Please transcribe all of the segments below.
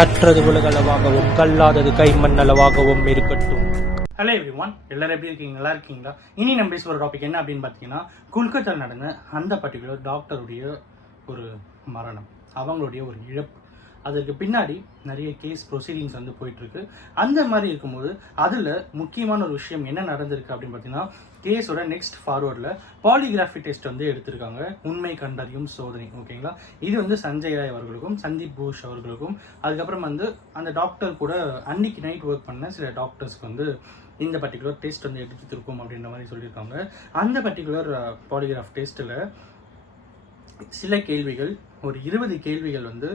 கற்றது உலகளவாகவும் கல்லாதது கைமண்ணளவாகவும் இருக்கட்டும். Hello everyone, எல்லாரும் எப்படி இருக்கீங்க? நல்லா இருக்கீங்களா? இனி நம்ம பேசுகிற டாபிக் என்ன அப்படின்னு பார்த்தீங்கன்னா, கொல்கத்தாவில் நடந்த அந்த பர்டிகுலர் டாக்டருடைய ஒரு மரணம், அவங்களுடைய ஒரு இழப்பு. அதுக்கு பின்னாடி நிறைய கேஸ் ப்ரொசீடிங்ஸ் வந்து போயிட்டுருக்கு. அந்த மாதிரி இருக்கும்போது அதில் முக்கியமான ஒரு விஷயம் என்ன நடந்திருக்கு அப்படின்னு பார்த்தீங்கன்னா, கேஸோட நெக்ஸ்ட் ஃபார்வர்டில் பாலிகிராஃபி டெஸ்ட் வந்து எடுத்திருக்காங்க. உண்மை கண்டறியும் சோதனை. ஓகேங்களா? இது வந்து சஞ்சய் ராய் அவர்களுக்கும் சந்தீப் கோஷ் அவர்களுக்கும் அதுக்கப்புறம் வந்து அந்த டாக்டர் கூட அன்னைக்கு நைட் ஒர்க் பண்ண சில டாக்டர்ஸ்க்கு வந்து இந்த பர்டிகுலர் டெஸ்ட் வந்து எடுத்துருக்கோம் அப்படின்ற மாதிரி சொல்லியிருக்காங்க. அந்த பர்டிகுலர் பாலிகிராஃப் டெஸ்ட்டில் சில கேள்விகள், ஒரு 20 கேள்விகள் வந்து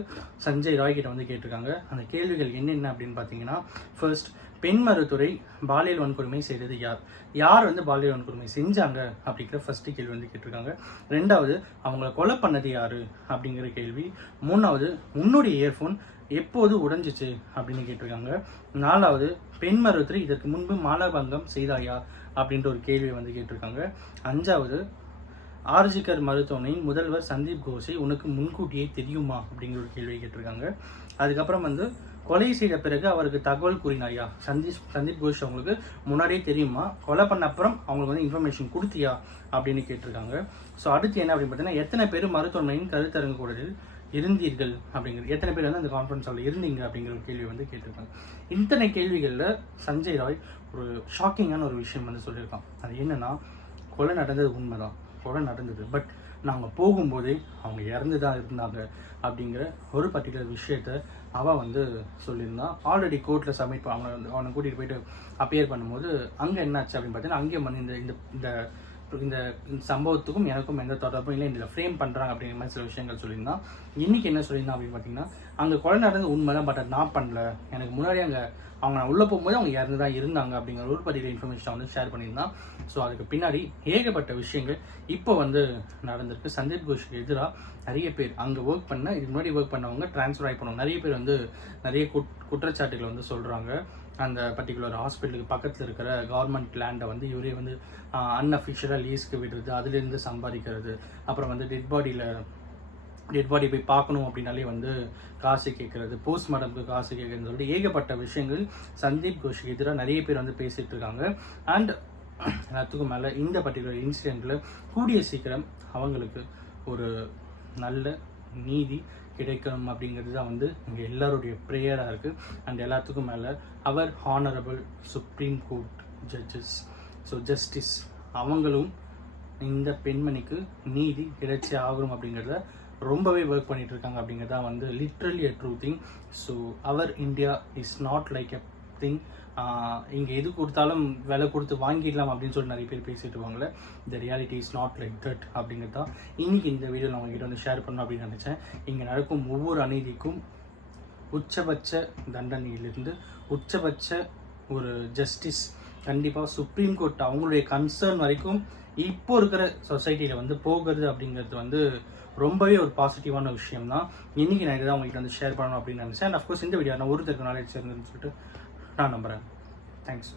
சஞ்சய் ராய் கிட்ட வந்து கேட்டிருக்காங்க. அந்த கேள்விகள் என்னென்ன அப்படின்னு பார்த்தீங்கன்னா, ஃபர்ஸ்ட், பெண் மருத்துவரை பாலியல் வன்கொடுமை செய்தது யார்? யார் வந்து பாலியல் வன்கொடுமை செஞ்சாங்க அப்படிங்கிற ஃபர்ஸ்ட் கேள்வி வந்து கேட்டிருக்காங்க. ரெண்டாவது, அவங்கள கொலை பண்ணது யாரு அப்படிங்கிற கேள்வி. மூணாவது, உன்னுடைய இயர்ஃபோன் எப்போது உடைஞ்சிச்சு அப்படின்னு கேட்டிருக்காங்க. நாலாவது, பெண் மருத்துவரை இதற்கு முன்பு மானபங்கம் செய்தாயா அப்படின்ற ஒரு கேள்வி வந்து கேட்டிருக்காங்க. அஞ்சாவது, ஆர்ஜிகர் மருத்துவமனையின் முதல்வர் சந்தீப் கோஷை உனக்கு முன்கூட்டியே தெரியுமா அப்படிங்கிற ஒரு கேள்வி கேட்டிருக்காங்க. அதுக்கப்புறம் வந்து கொலை செய்த பிறகு அவருக்கு தகவல் கூறினாயா? சந்தீப் கோஷ் அவங்களுக்கு முன்னாடியே தெரியுமா? கொலை பண்ண அப்புறம் அவங்களுக்கு வந்து இன்ஃபர்மேஷன் கொடுத்தியா அப்படின்னு கேட்டிருக்காங்க. ஸோ அடுத்து என்ன அப்படின்னு பார்த்தீங்கன்னா, எத்தனை பேர் மருத்துவமனையின் கருத்தரங்கு கூடத்தில் இருந்தீர்கள் அப்படிங்கிறது, எத்தனை பேர் வந்து அந்த கான்ஃபரன்ஸ் ஹாலில் இருந்தீங்க அப்படிங்கிற ஒரு கேள்வி வந்து கேட்டிருக்காங்க. இத்தனை கேள்விகளில் சஞ்சய் ராய் ஒரு ஷாக்கிங்கான ஒரு விஷயம் வந்து சொல்லியிருக்கான். அது என்னன்னா, கொலை நடந்தது உண்மைதான், கொலை நடந்தது, பட் நாங்கள் போகும்போதே அவங்க இறந்து தான் இருந்தாங்க அப்படிங்கிற ஒரு பர்டிகுலர் விஷயத்த அவன் வந்து சொல்லியிருந்தான். ஆல்ரெடி கோர்ட்டில் சப்மிட் அவனை கூட்டிகிட்டு போயிட்டு அப்பியர் பண்ணும்போது அங்கே என்னாச்சு அப்படின்னு பார்த்தீங்கன்னா, அங்கேயும் வந்து இந்த இந்த சம்பவத்துக்கும் எனக்கும் எந்த தொடர்பும் இல்லை, இதில் ஃப்ரேம் பண்ணுறாங்க அப்படிங்கிற மாதிரி சில விஷயங்கள் சொல்லியிருந்தான். இன்றைக்கி என்ன சொல்லியிருந்தான் அப்படின்னு பார்த்தீங்கன்னா, அங்கே கொலை நடந்தது உண்மைதான், பட் நான் பண்ணல, எனக்கு முன்னாடி அங்கே அவங்க நான் உள்ளே போகும்போது அவங்க இறந்து தான் இருந்தாங்க அப்படிங்கிற ஒரு பர்டிகுலர் இன்ஃபர்மேஷன் வந்து ஷேர் பண்ணியிருந்தான். ஸோ அதுக்கு பின்னாடி ஏகப்பட்ட விஷயங்கள் இப்போ வந்து நடந்திருக்கு. சந்தீப் கோஷுக்கு எதிராக நிறைய பேர் அங்கே ஒர்க் பண்ண, இதுக்கு முன்னாடி ஒர்க் பண்ணவங்க ட்ரான்ஸ்ஃபர் ஆகி போனவங்க நிறைய பேர் வந்து நிறைய குற்றச்சாட்டுகளை வந்து சொல்கிறாங்க. அந்த பர்டிகுலர் ஹாஸ்பிட்டலுக்கு பக்கத்தில் இருக்கிற கவர்மெண்ட் லேண்டை வந்து இவரே வந்து அன்அஃபிஷியலாக லீஸ்க்கு விடுறது, அதுலேருந்து சம்பாதிக்கிறது, அப்புறம் வந்து டெட் பாடி போய் பார்க்கணும் அப்படின்னாலே வந்து காசு கேட்கறது, போஸ்ட்மார்ட்டம்க்கு காசு கேட்கறதுன்னு சொல்லிட்டு ஏகப்பட்ட விஷயங்கள் சந்தீப் கோஷுக்கு எதிராக நிறைய பேர் வந்து பேசிகிட்டு இருக்காங்க. அண்ட் எல்லாத்துக்கும் மேலே இந்த பர்டிகுலர் இன்சிடெண்ட்டில் கூடிய சீக்கிரம் அவங்களுக்கு ஒரு நல்ல நீதி கிடைக்கணும் அப்படிங்கிறது தான் வந்து இங்கே எல்லாருடைய ப்ரேயராக இருக்குது. அண்ட் எல்லாத்துக்கும் மேலே அவர் honourable supreme court judges, so justice, அவங்களும் இந்த பெண்மணிக்கு நீதி கிடைச்சே ஆகணும் அப்படிங்கிறத ரொம்பவே ஒர்க் பண்ணிட்டு இருக்காங்க அப்படிங்கிறதா வந்து literally a true thing. So அவர் India is not like a thing. இங்கே எது கொடுத்தாலும் விலை கொடுத்து வாங்கிடலாம் அப்படின்னு சொல்லி நிறைய பேர் பேசிட்டு இருவாங்களே, the reality is not like that அப்படிங்கிறது தான் இன்னைக்கு இந்த வீடியோ நான் உங்ககிட்ட வந்து ஷேர் பண்ணணும் அப்படின்னு நினச்சேன். இங்கே நடக்கும் ஒவ்வொரு அநீதிக்கும் உச்சபட்ச தண்டனையிலிருந்து உச்சபட்ச ஒரு ஜஸ்டிஸ் கண்டிப்பாக சுப்ரீம் கோர்ட் அவங்களுடைய கன்சர்ன் வரைக்கும் இப்போ இருக்கிற சொசைட்டியில் வந்து போகிறது அப்படிங்கிறது வந்து ரொம்பவே ஒரு பாசிட்டிவான விஷயம் தான். இன்றைக்கி நான் இதை தான் உங்கள்கிட்ட வந்து ஷேர் பண்ணணும் அப்படின்னு நினச்சேன். அண்ட் அஃப்கோர்ஸ் இந்த வீடியோ நான் ஒருத்தருக்கு நாலேஜ் சேர்ந்துன்னு சொல்லிட்டு நான் நம்புகிறேன். தேங்க்ஸ்.